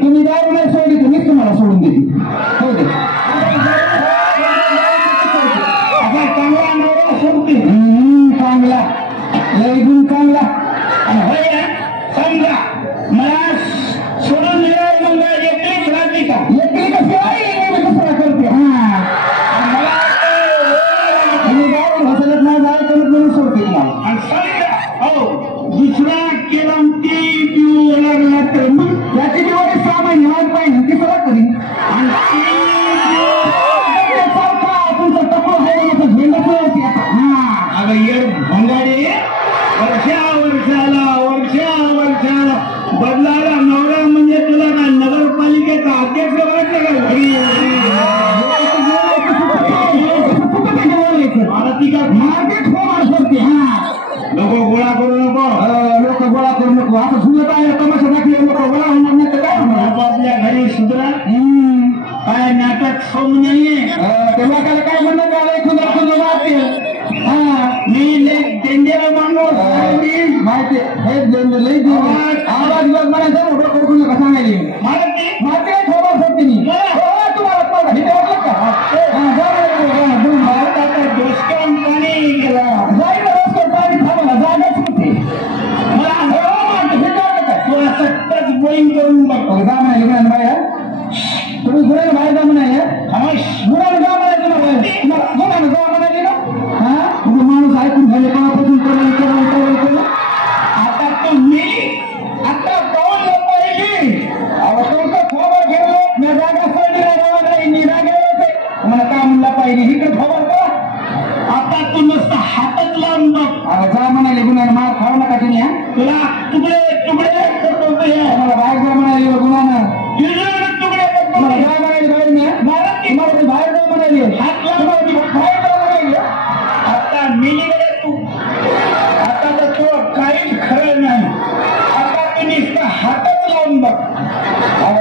तुम्ही दारू नाही सोडली तुम्हीच तुम्हाला सोडून अध्यक्ष वाटले का मार्केट हो मारते लोक गोळा करू नको लोक गोळा करू नको आता सुद्धा आहे तमाशा दाखले लोक गोळा होणार नाही तर काय होणार आपल्या घरी सुधरा काय नाटक सोम नाहीये तेव्हा काय म्हणत आलंय खुदा खुदा मारते मी डेंजर माणूस माहिती हे लई आवाज बघ म्हणायचं मोठं करून नका सांगायला मारते थोडं शकते मी तुम्हाला हे ओळखलं का दोस्तान पाणी गेला जायला रस्त्यात पाणी थांबला जागाच कुठे मला हे काय तू असंच बोईंग करून बघ जा म्हणाले बाया तुम्ही गुन्हा बाहेर जा म्हणाले गुन्हा जा म्हणायचं ना गुन्हा जा म्हणाले ना हा तुझं माणूस ऐकून झाले कोणापासून केलं आता तुम्ही आता पाऊल पाहिजे तुमचं खबर घेऊन मी जागा सोडली निरागे मला का म्हणला पाहिजे इकडे खबर का आता तू नुसतं हातात लावून बघ जा म्हणाले गुन्हा मार खाऊ नका तुम्ही तुला तुकडे तुकडे करतो मला बाहेर जा म्हणाले गुन्हा तुकडे मला जा म्हणाले बाहेर मी मला बाहेर जा म्हणाले हात लावून बाहेर जा म्हणाले आता मिलीकडे तू आता तर तो काहीच खरं नाही आता तू नुसतं हातच लावून बघ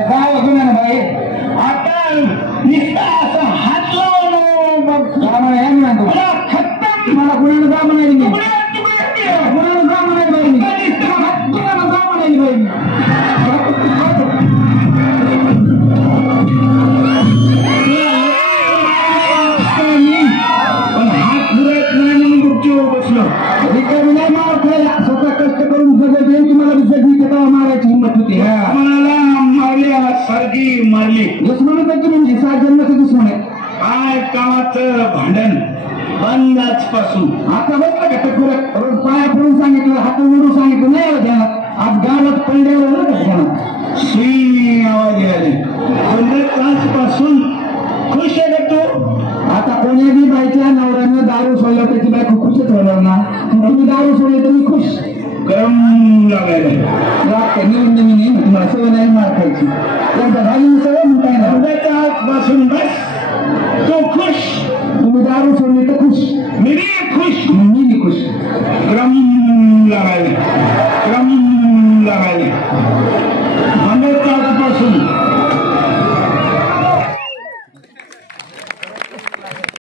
जा गुन्हा बाहेर आता नुसतं असं हात लावून बघ जा म्हणाले मला खत्तम मला गुन्हा जा म्हणाले मी गुन्हा जा म्हणाले बाई गुन्हा जा म्हणाले बाई स्वतः कष्ट करून जगत तुम्हाला जगली मारायची हिंमत होती मला मारल्या सारखी मारली दुश्मन तर तुम्ही 7 जन्माचं दुश्मन आहे काय कामाचं भांडण बंद आजपासून आता बघलं का टकुरत रोज पाया पडून सांगितलं हात ओढून सांगितलं नाही आलं ध्यानात आज गावात पडल्यावर ना का ध्यानात शी आवाज यायले 15 तासपासून खुश आहे का तू आता कोणी बाईच्या नवऱ्यानं दारू सोडलं त्याची बायको खुशच होणार ना तुम्ही दारू सोडले तरी खुश गरम लागायला नवीन नवीन तुम्हाला सवय नाही मार खायची एकदा